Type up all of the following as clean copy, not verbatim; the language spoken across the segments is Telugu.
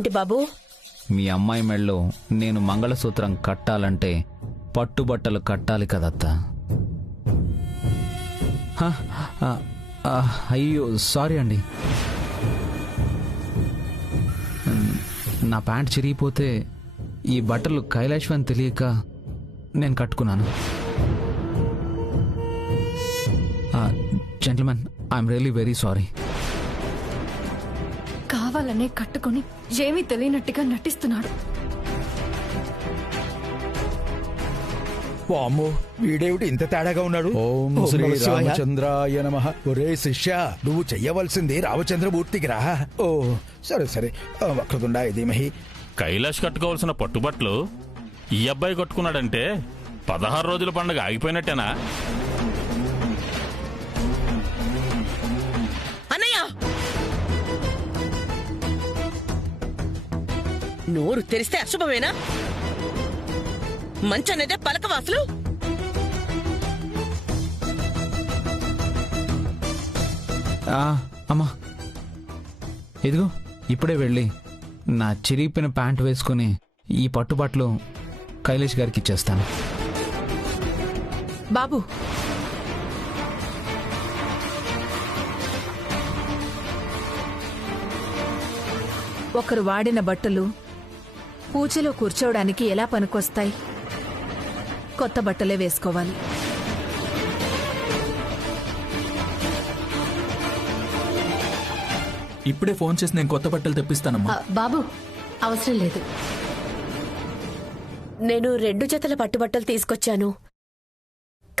ఏంటి బాబు? మీ అమ్మాయి మెళ్ళో నేను మంగళసూత్రం కట్టాలంటే పట్టుబట్టలు కట్టాలి కదత్తా. అయ్యో సారీ అండి, నా ప్యాంట్ చిరిగిపోతే ఈ బట్టలు కైలాష్వి అని తెలియక నేను కట్టుకున్నాను. Gentlemen, I'm really very sorry. కావాలనే కట్టుకొని ఏమీ తెలియనట్టుగా నటిస్తున్నాడు. వామ్మో, వీడేవిటి ఇంత తేడాగా ఉన్నాడు? ఓం శ్రీ రామచంద్రాయ నమః. ఒరే శిష్య, నువ్వు చెయ్యవలసింది రామచంద్రమూర్తికి రా. ఓ సరే సరే, వక్రతుండాయ ధీమహి. కైలాష్ కట్టుకోవాల్సిన పట్టుబట్టలు ఈ అబ్బాయి కట్టుకున్నాడంటే 16 రోజుల పండుగ ఆగిపోయినట్టేనా? అన్నయ్య, నోరు తెరిస్తే అశుభమేనా? మంచనేదే పలకవాసులు. అమ్మా, ఇదిగో ఇప్పుడే వెళ్ళి నా చిరిగిపోయిన ప్యాంట్ వేసుకుని ఈ పట్టుబట్టలు కైలాష్ గారికి ఇచ్చేస్తాను. బాబు, ఒకరు వాడిన బట్టలు పూజలో కూర్చోవడానికి ఎలా పనికొస్తాయి? కొత్త బట్టలే వేసుకోవాలి. ఇప్పుడే ఫోన్ చేసి నేను కొత్త బట్టలు తెప్పిస్తానమ్మా. బాబు, అవసరం లేదు. నేను 2 జతల పట్టుబట్టలు తీసుకొచ్చాను.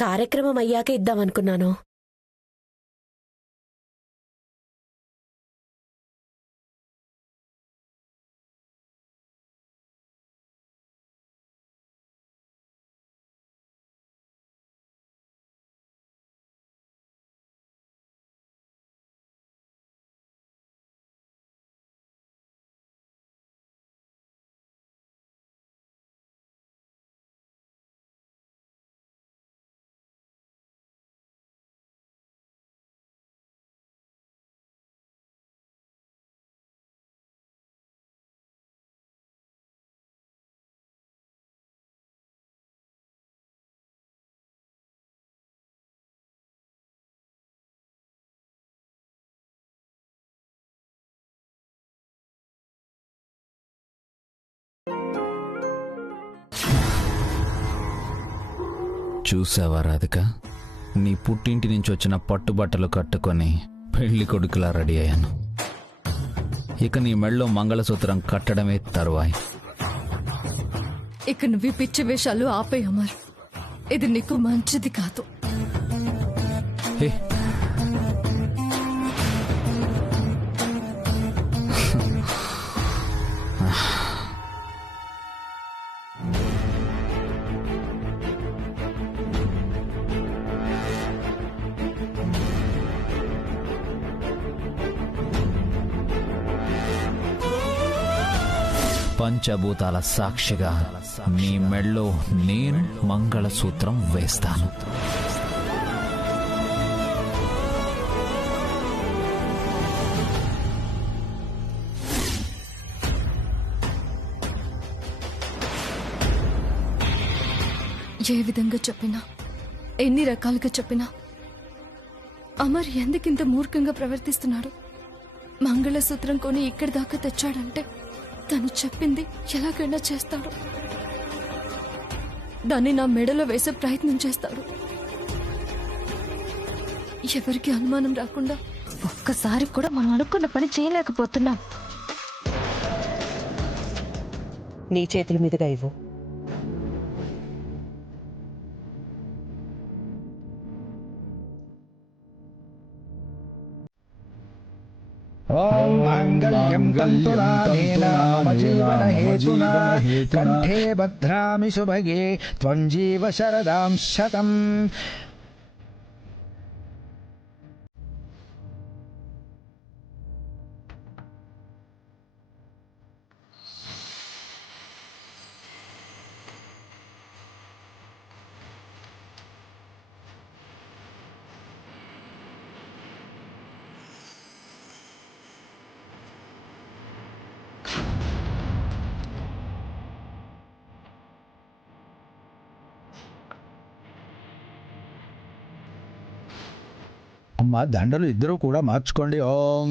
కార్యక్రమం అయ్యాక ఇద్దామనుకున్నాను. చూసావా రాధిక, నీ పుట్టింటి నుంచి వచ్చిన పట్టుబట్టలు కట్టుకొని పెళ్లి కొడుకులా రెడీ అయ్యాను. ఇక నీ మెళ్ళో మంగళసూత్రం కట్టడమే తరువాయి. ఇక నువ్వు పిచ్చి వేషాలు ఆపే అమర్. ఇది నీకు మంచిది కాదు. హే, పంచభూతాల సాక్షిగా నీ మెళ్ళో నేను మంగళసూత్రం వేస్తాను. ఏ విధంగా చెప్పినా, ఎన్ని రకాలుగా చెప్పినా అమర్ ఎందుకింత మూర్ఖంగా ప్రవర్తిస్తున్నాడు? మంగళసూత్రం కొని ఇక్కడి దాకా తెచ్చాడంటే తను చెప్పింది ఎలాగైనా చేస్తాడు. దాన్ని నా మెడలో వేసే ప్రయత్నం చేస్తాడు. ఎవరికి అనుమానం రాకుండా ఒక్కసారి కూడా మనం అనుకున్న పని చేయలేకపోతున్నాం. నీ చేతుల మీదుగా ఇవ్వు. ఓం మాంగళ్యం తంతునానేన మమ జీవన హేతునా కంఠే భద్రామి శుభగే త్వం జీవ శరదాం శతం. అమ్మ దండలు ఇద్దరు కూడా మార్చుకోండి. ఓం.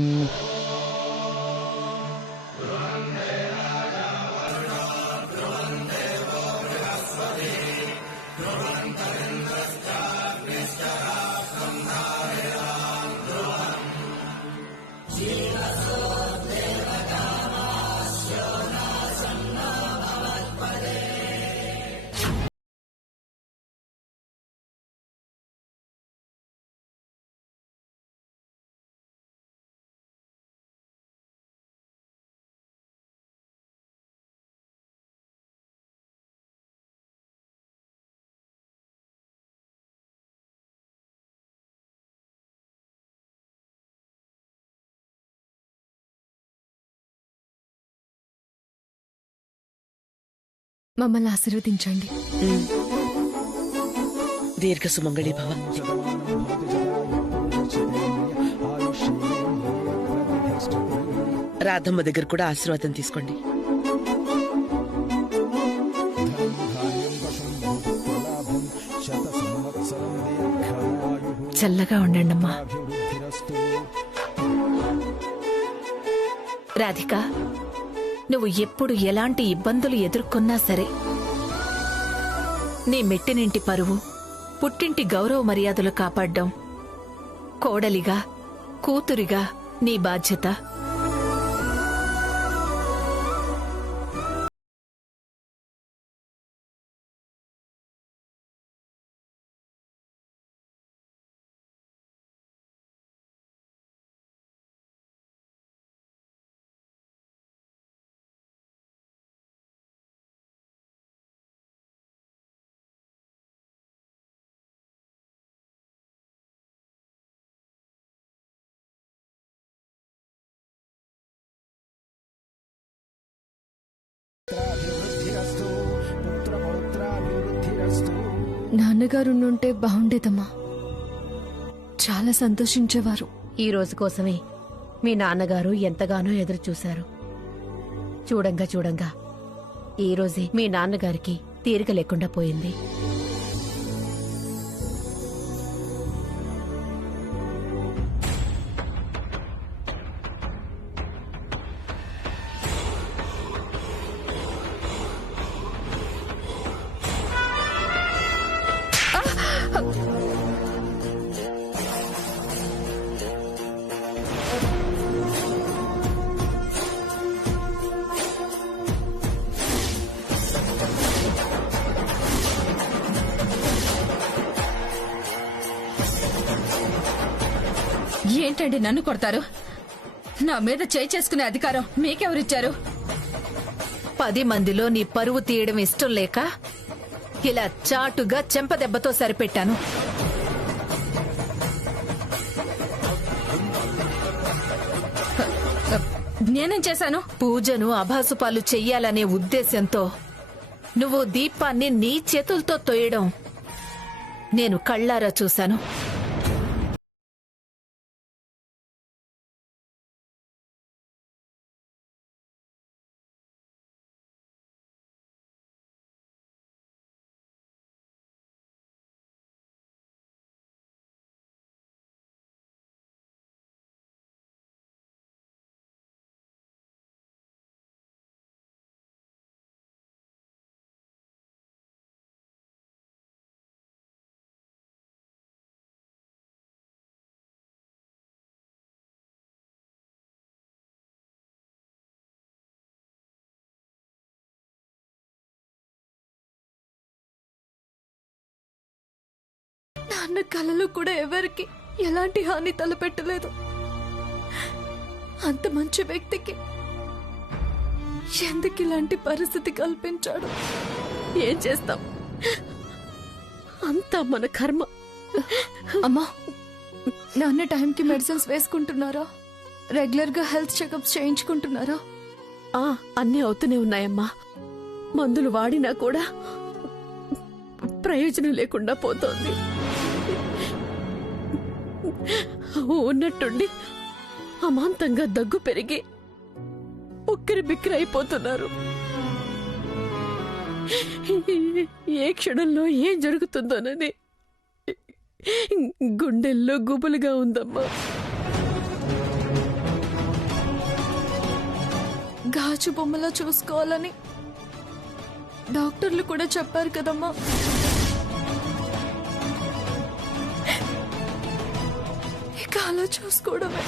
మమ్మల్ని ఆశీర్వదించండి. దీర్ఘ సుమంగళి భవ. రాధమ్మ దగ్గర కూడా ఆశీర్వాదం తీసుకోండి. చల్లగా ఉండండమ్మా. రాధిక, నువ్వు ఎప్పుడు ఎలాంటి ఇబ్బందులు ఎదుర్కొన్నా సరే నీ మెట్టినింటి పరువు, పుట్టింటి గౌరవ మర్యాదలు కాపాడ్డం కోడలిగా, కూతురిగా నీ బాధ్యత. నాన్నగారు ఉంటే బాగుండేదమ్మా. చాలా సంతోషించేవారు. ఈ రోజు కోసమే మీ నాన్నగారు ఎంతగానో ఎదురు చూశారు. చూడంగా చూడంగా ఈ రోజే మీ నాన్నగారికి తీరిక లేకుండా పోయింది. ఏంటండి నన్ను కొడతారు? నా మీద చేయి చేసుకునే అధికారం మీకెవరిచ్చారు? 10 మందిలో నీ పరువు తీయడం ఇష్టం లేక ఇలా చాటుగా చెంపదెబ్బతో సరిపెట్టాను. నేనేం చేశాను? పూజను అభాసుపాలు చెయ్యాలనే ఉద్దేశంతో నువ్వు దీపాన్ని నీ చేతులతో తొయ్యడం నేను కళ్ళారా చూశాను. నాన్న కలలో కూడా ఎవరికి ఎలాంటి హాని తలపెట్టలేదు. అంత మంచి వ్యక్తికి ఎందుకు ఇలాంటి పరిస్థితి కల్పించాడు? ఏం చేస్తాం, అంతా మన కర్మ. అమ్మా, నాన్న టైంకి మెడిసిన్స్ వేసుకుంటున్నారా? రెగ్యులర్ గా హెల్త్ చెకప్స్ చేయించుకుంటున్నారా? అన్నీ అవుతూనే ఉన్నాయమ్మా. మందులు వాడినా కూడా ప్రయోజనం లేకుండా పోతోంది. ఉన్నట్టుండి అమాంతంగా దగ్గు పెరిగి ఉక్కిరి బిక్కిరి అయిపోతున్నారు. ఏ క్షణంలో ఏం జరుగుతుందోనని గుండెల్లో గుబులుగా ఉందమ్మా. గాజు బొమ్మలా చూసుకోవాలని డాక్టర్లు కూడా చెప్పారు కదమ్మా. ఇక అలా చూసుకోవడమే.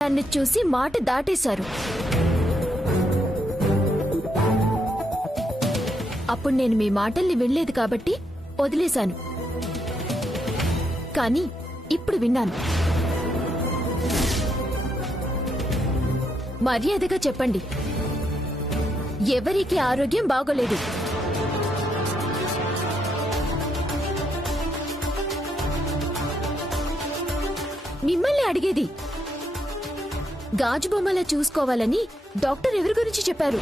నన్ను చూసి మాట దాటేశారు. అప్పుడు నేను మీ మాటల్ని వినలేదు కాబట్టి వదిలేశాను. కానీ ఇప్పుడు విన్నాను. మర్యాదగా చెప్పండి, ఎవరికి ఆరోగ్యం బాగోలేదు? మిమ్మల్ని అడిగేది. గాజు బొమ్మలా చూసుకోవాలని డాక్టర్ ఎవరి గురించి చెప్పారు?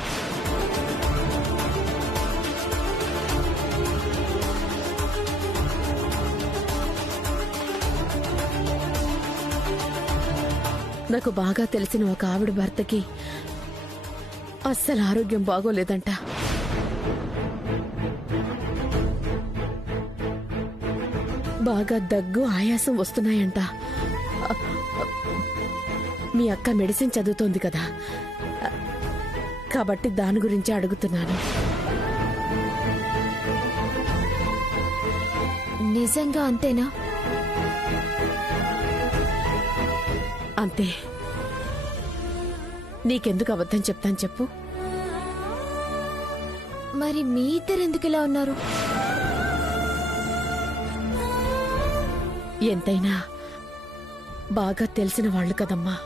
నాకు బాగా తెలిసిన ఒక ఆవిడ భర్తకి అస్సలు ఆరోగ్యం బాగోలేదంట. బాగా దగ్గు, ఆయాసం వస్తున్నాయంట. మీ అక్క మెడిసిన్ చదువుతోంది కదా, కాబట్టి దాని గురించి అడుగుతున్నాను. నిజంగా అంతేనా? అంతే. నీకెందుకు అబద్ధం చెప్తాను చెప్పు? మరి మీ ఇద్దరు ఎందుకు ఇలా ఉన్నారు? ఎంతైనా బాగా తెలిసిన వాళ్ళు కదమ్మా.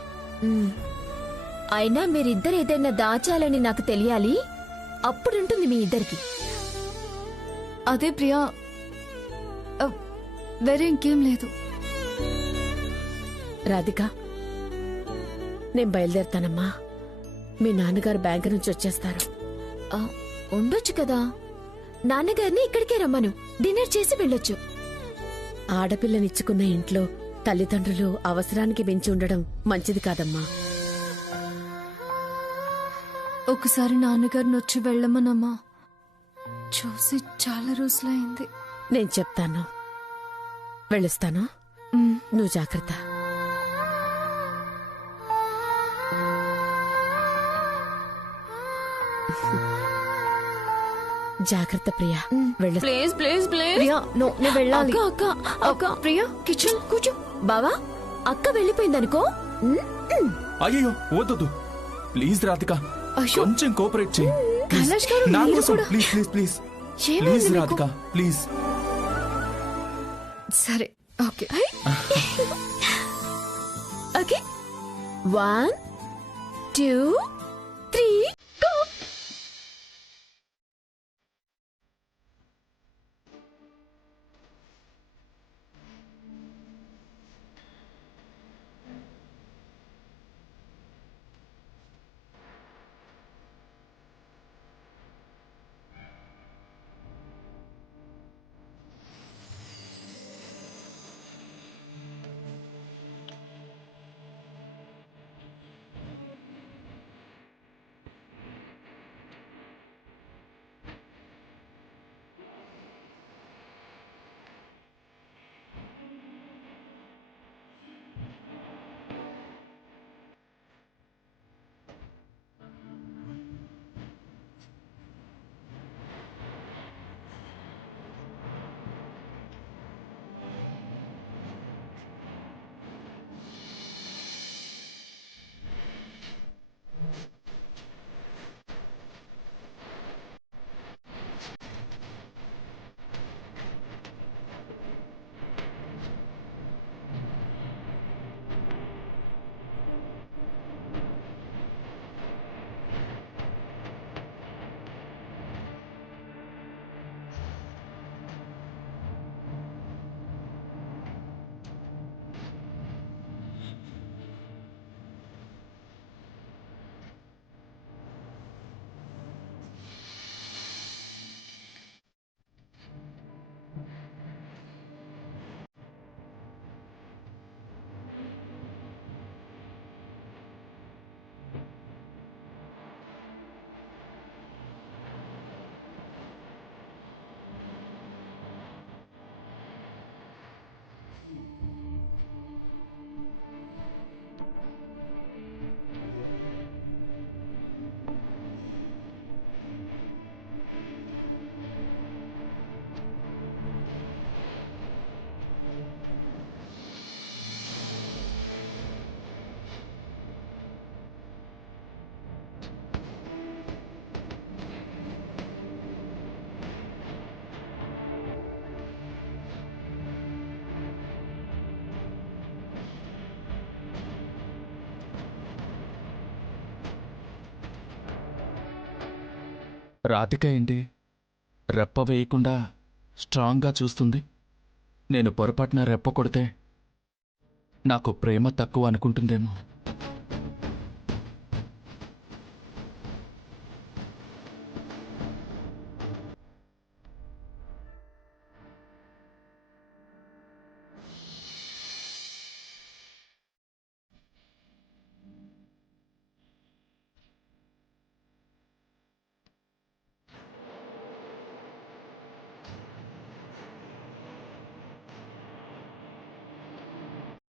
అయినా మీరిద్దరు ఏదైనా దాచాలని నాకు తెలియాలి. అప్పుడుంటుంది మీ ఇద్దరికి. అదే ప్రియా, వేరే ఇంకేం లేదు. రాధిక, నేను బయలుదేరుతానమ్మా. మీ నాన్నగారు బ్యాంకు నుంచి వచ్చేస్తారు. ఉండొచ్చు కదా, నాన్నగారిని ఇక్కడికే రమ్మను. డిన్నర్ చేసి వెళ్ళొచ్చు. ఆడపిల్లనిచ్చుకున్న ఇంట్లో తల్లిదండ్రులు అవసరానికి మించి ఉండడం మంచిది కాదమ్మా. ఒకసారి నాన్నగారిని వచ్చి వెళ్ళమనమ్మా. చూసి చాలా రోజులైంది. నేను చెప్తాను, వెళ్ళొస్తాను. నువ్వు జాగ్రత్త. జాగ్రత్త Priya. Please please please. Priya, నేను వెళ్ళాలి. అక్క అక్క అక్క ప్రియా, కిచెన్ కూర్చో. బావా, అక్క వెళ్ళిపోయిందనుకో. అయ్యో వద్దు, ప్లీజ్ రాధిక, కొంచెం కోఆపరేట్ చేయి. కైలాష్ గారు, నా మీరు కోసం కూడా. ప్లీజ్ ప్లీజ్ ప్లీజ్ ఏమైంది ప్లీజ్ మీకు? రాధిక ప్లీజ్. సరే, ఓకే. Okay, 1 2 3 go. రాధిక ఏంటి రెప్ప వేయకుండా స్ట్రాంగ్గా చూస్తుంది? నేను పొరపాటున రెప్ప కొడితే నాకు ప్రేమ తక్కువ అనుకుంటుందేమో.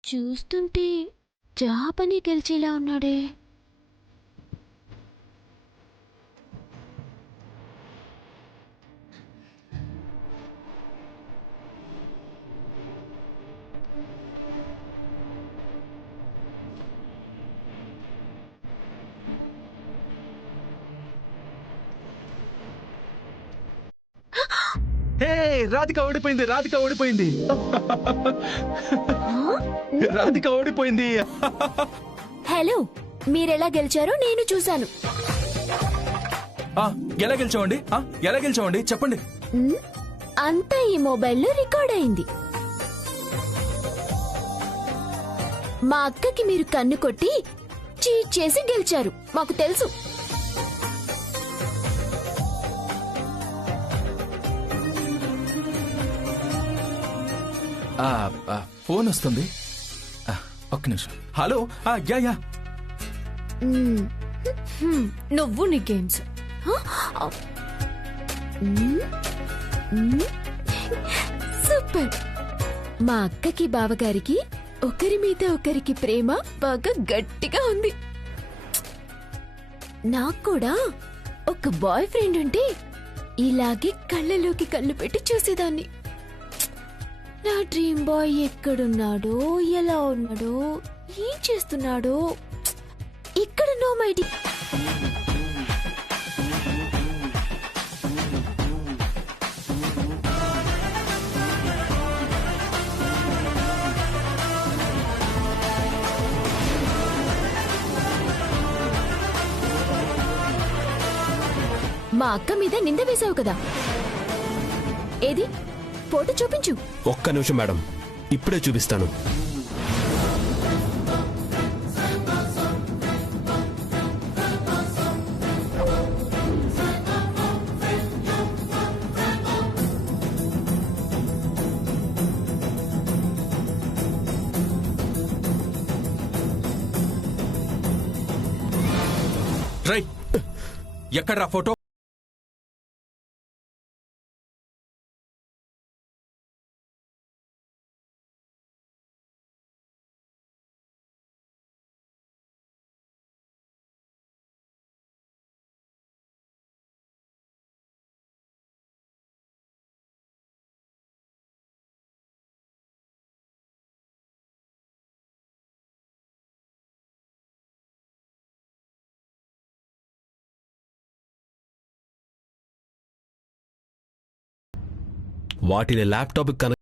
చూస్తుంటే జాబని గెలిచేలా ఉన్నాడే. హే, రాధిక ఓడిపోయింది, రాధిక ఓడిపోయింది, రాధిక ఓడిపోయింది. హలో, మీరెలా గెలిచారో నేను చూశాను. ఎలా గెలిచామండి? ఎలా గెలిచామండి చెప్పండి. అంతా ఈ మొబైల్లో రికార్డ్ అయింది. మా అక్కకి మీరు కన్ను కొట్టి చీట్ చేసి గెలిచారు, మాకు తెలుసు. ఫోన్ వస్తుంది, ఒక్క నిమిషం. Hello, yeah. నువ్వు నీ గేమ్స్. సూపర్. మా అక్కకి బావగారికి ఒకరి మీద ఒకరికి ప్రేమ బాగా గట్టిగా ఉంది. నాకు కూడా ఒక బాయ్ ఫ్రెండ్ ఉంటే ఇలాగే కళ్ళలోకి కళ్ళు పెట్టి చూసేదాన్ని. నా డ్రీమ్ బాయ్ ఎక్కడున్నాడో, ఎలా ఉన్నాడో, ఏం చేస్తున్నాడో, ఇక్కడ నో మైడి. మా అక్క మీద నింద వేశావు కదా, ఏది ఫోటో చూపించు. ఒక్క నిమిషం మేడం, ఇప్పుడే చూపిస్తాను. రై, ఎక్కడ్రా ఫోటో? వాటిని ల్యాప్టాప్ కనెక్ట్.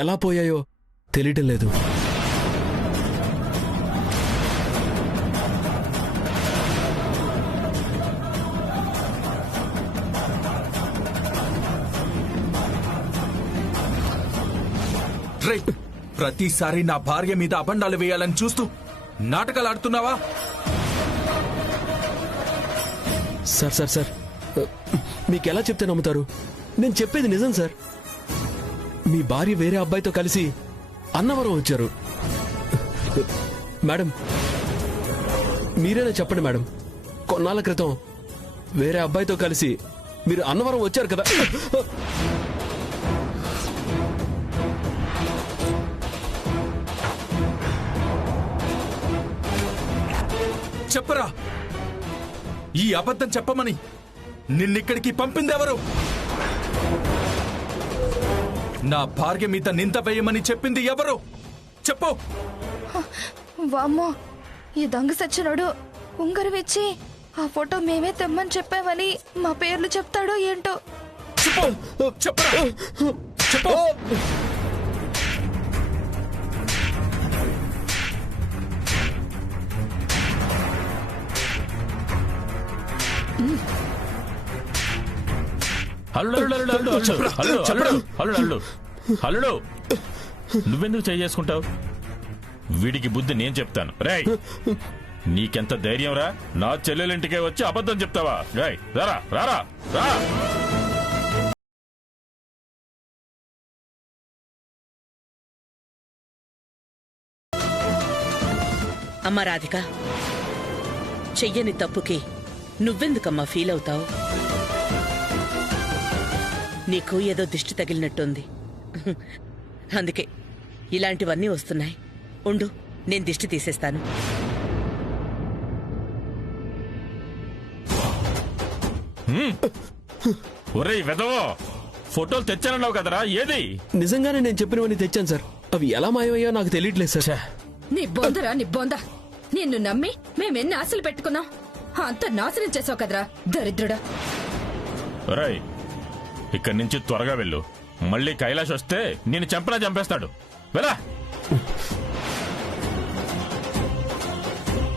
ఎలా పోయాయో తెలియటం లేదు. రే, ప్రతిసారి నా భార్య మీద అబండాలు వేయాలని చూస్తూ నాటకాలు ఆడుతున్నావా? సార్ సార్ సార్ మీకు ఎలా చెప్తే నమ్ముతారు? నేను చెప్పేది నిజం సార్. మీ భార్య వేరే అబ్బాయితో కలిసి అన్నవరం వచ్చారు. మేడం, మీరేనా చెప్పండి మేడం, కొన్నాళ్ళ క్రితం వేరే అబ్బాయితో కలిసి మీరు అన్నవరం వచ్చారు కదా? చెప్పరా, ఈ అబద్ధం చెప్పమని నిన్నిక్కడికి పంపిందెవరు? నా భార్య మీద నింద వేయమని చెప్పింది ఎవరు? చెప్పు. వామ్మో, ఈ దొంగ సచ్చినోడు ఉంగరం ఇచ్చి ఆ ఫోటో మేమే తెమ్మని చెప్పామని మా పేర్లు చెప్తాడో ఏంటో. చెప్పు, చెప్పరా, చెప్పు. హల్లుడు, నువ్వెందుకు చేసుకుంటావు? వీడికి బుద్ధి నేను చెప్తాను. రేయ్, నీకెంత ధైర్యం రా నా చెల్లెలింటికే వచ్చి అబద్ధం చెప్తావా? రేయ్, రారా రారా రా. అమ్మా రాధిక, చెయ్యని తప్పుకి నువ్వెందుకమ్మా ఫీల్ అవుతావు? నీకు ఏదో దిష్టి తగిలినట్టుంది, అందుకే ఇలాంటివన్నీ వస్తున్నాయి. ఉండు, నేను దిష్టి తీసేస్తాను. ఒరేయ్ వెదవో, ఫోటోలు తెచ్చానన్నావు కదరా, ఏది? నిజంగానే నేను చెప్పినవన్నీ తెచ్చాను సార్. అవి ఎలా మాయమయ్యో నాకు తెలియట్లేదు సార్. నీ బొందరా, నీ బొంద. నిన్ను నమ్మి మేమెన్ని ఆశలు పెట్టుకున్నాం, అంత నాశనం చేసావు కదరా దరిద్రుడా. ఒరేయ్, ఇక్కడి నుంచి త్వరగా వెళ్ళు. మళ్ళీ కైలాష్ వస్తే నేను చంపేస్తాడు. వెళ్ళా.